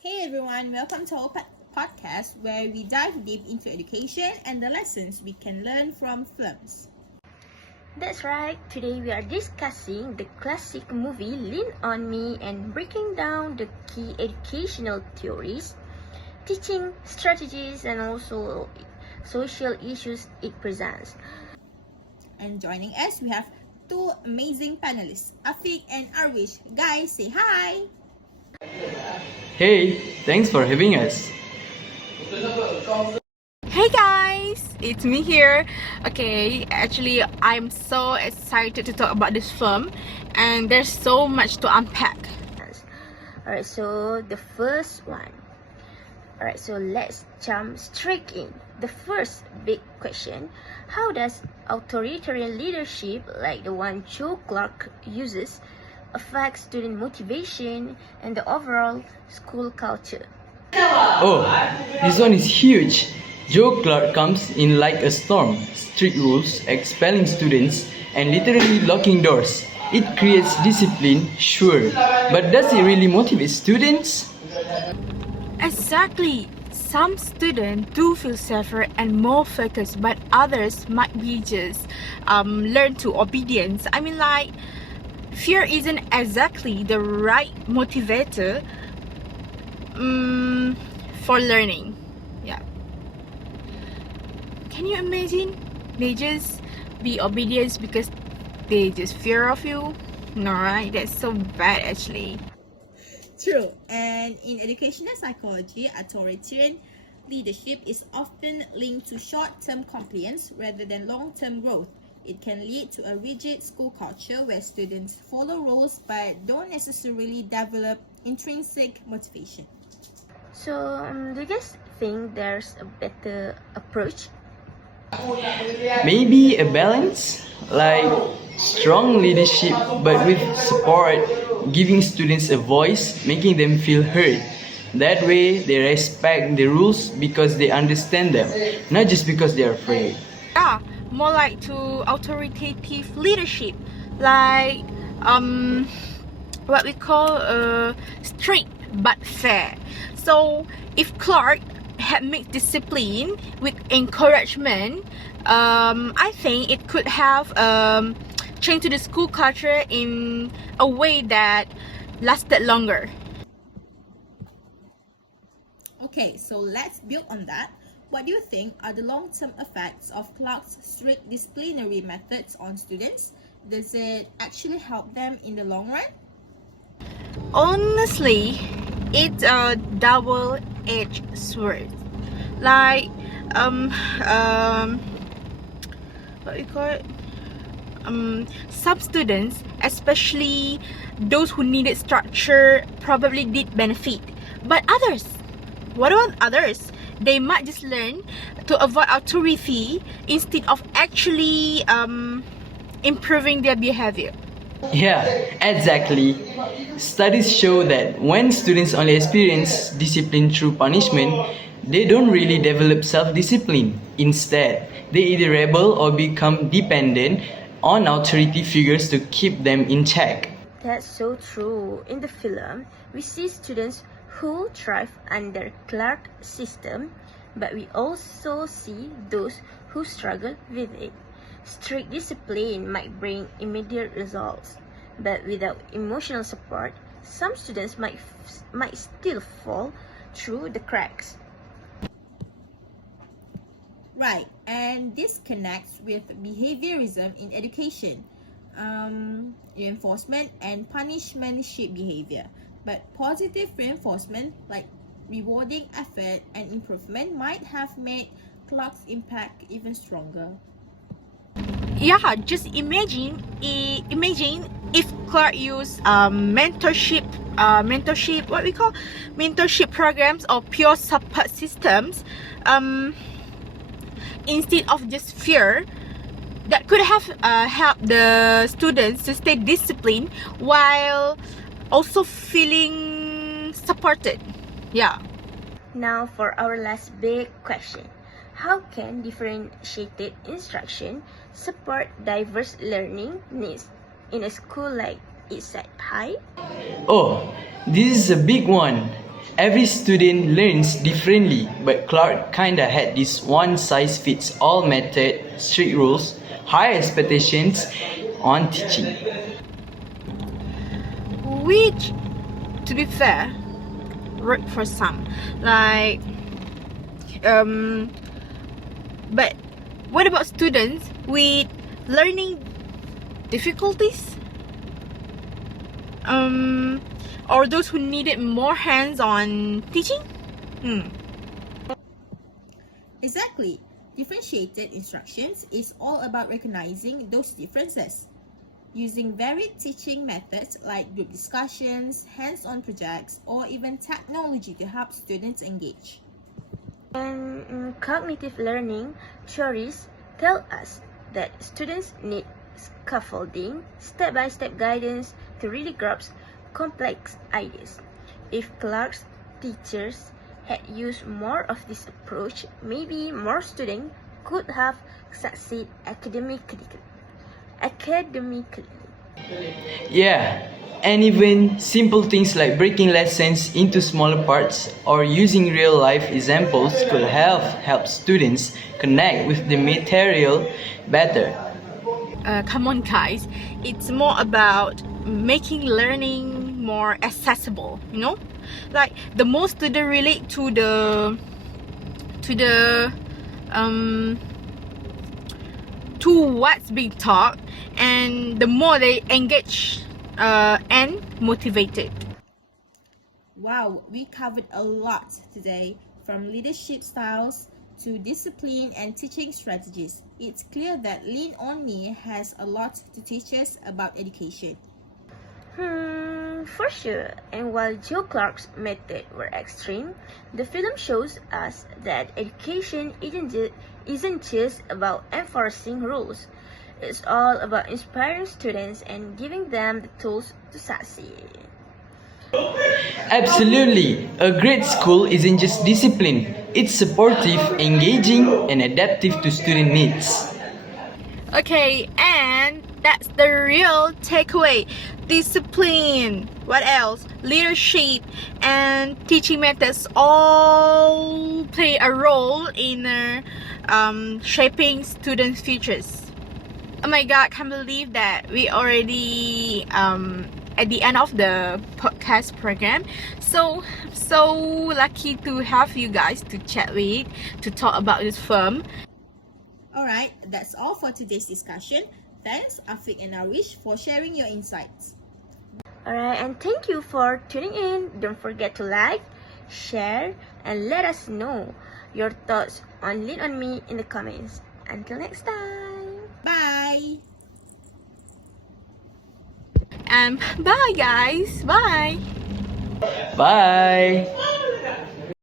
Hey everyone, welcome to our podcast where we dive deep into education and the lessons we can learn from films. That's right, today we are discussing the classic movie Lean on Me and breaking down the key educational theories, teaching strategies, and also social issues it presents. And joining us, we have two amazing panelists, Afiq and Arwish. Guys, say hi! Hey, thanks for having us. Hey guys, it's me here. Okay, actually, I'm so excited to talk about this film, and there's so much to unpack. Alright, so the first one. Alright, so let's jump straight in. The first big question: how does authoritarian leadership, like the one Joe Clark uses, affect student motivation and the overall school culture? Oh, this one is huge. Joe Clark comes in like a storm. Strict rules, expelling students, and literally locking doors. It creates discipline, sure, but does it really motivate students? Exactly. Some students do feel safer and more focused, but others might be just learn to obedience. I mean, like, fear isn't exactly the right motivator for learning. Yeah. Can you imagine? They just be obedience because they just fear of you? No, right? That's so bad actually. True, and in educational psychology, authoritarian leadership is often linked to short-term compliance rather than long-term growth. It can lead to a rigid school culture where students follow rules but don't necessarily develop intrinsic motivation. So, do you guys think there's a better approach? Maybe a balance? Like strong leadership but with support, giving students a voice, making them feel heard. That way, they respect the rules because they understand them, not just because they're afraid. Yeah, more like to authoritative leadership, like what we call strict but fair. So if Clark had mixed discipline with encouragement, I think it could have changed to the school culture in a way that lasted longer. Okay, so let's build on that. What do you think are the long-term effects of Clark's strict disciplinary methods on students? Does it actually help them in the long run? Honestly, it's a double-edged sword. Like what you call it? Some students, especially those who needed structure, probably did benefit. But others, what about others? They might just learn to avoid authority instead of actually improving their behavior. Yeah, exactly. Studies show that when students only experience discipline through punishment, they don't really develop self discipline. Instead, they either rebel or become dependent on authority figures to keep them in check. That's so true. In the film, we see students who thrive under Clark system, but we also see those who struggle with it. Strict discipline might bring immediate results, but without emotional support, some students might still fall through the cracks. Right, and this connects with behaviorism in education. Reinforcement and punishment shape behavior, but positive reinforcement, like rewarding effort and improvement, might have made Clark's impact even stronger. Yeah, just imagine if Clark used mentorship, what we call mentorship programs or pure support systems, instead of just fear. That could have helped the students to stay disciplined while also feeling supported. Yeah. Now for our last big question. How can differentiated instruction support diverse learning needs in a school like Eastside High? Oh, this is a big one. Every student learns differently, but Clark kinda had this one-size-fits-all method, strict rules, high expectations on teaching. Which, to be fair, worked for some. Like, but what about students with learning difficulties? Or those who needed more hands-on teaching? Exactly. Differentiated instructions is all about recognizing those differences. Using varied teaching methods like group discussions, hands-on projects, or even technology to help students engage. And cognitive learning theories tell us that students need scaffolding, step-by-step guidance to really grasp complex ideas. If Clark's teachers had used more of this approach, maybe more students could have succeeded academically. Yeah, and even simple things like breaking lessons into smaller parts or using real-life examples could help students connect with the material better. Come on, guys. It's more about making learning more accessible, you know? Like, the more students relate to what's being taught, and the more they engage and motivated. Wow, we covered a lot today, from leadership styles to discipline and teaching strategies. It's clear that Lean On Me has a lot to teach us about education. For sure. And while Joe Clark's methods were extreme, the film shows us that education isn't just about enforcing rules. It's all about inspiring students and giving them the tools to succeed. Absolutely. A great school isn't just disciplined, it's supportive, engaging, and adaptive to student needs. Okay, and that's the real takeaway. Discipline, what else? Leadership and teaching methods all play a role in shaping students' futures. Oh my god, can't believe that we already at the end of the podcast program. So I'm so lucky to have you guys to chat with, to talk about this film. Alright, that's all for today's discussion. Thanks, Afiq and Arish, for sharing your insights. Alright, and thank you for tuning in. Don't forget to like, share, and let us know your thoughts on Lean On Me in the comments. Until next time. Bye! And bye guys, bye. Bye!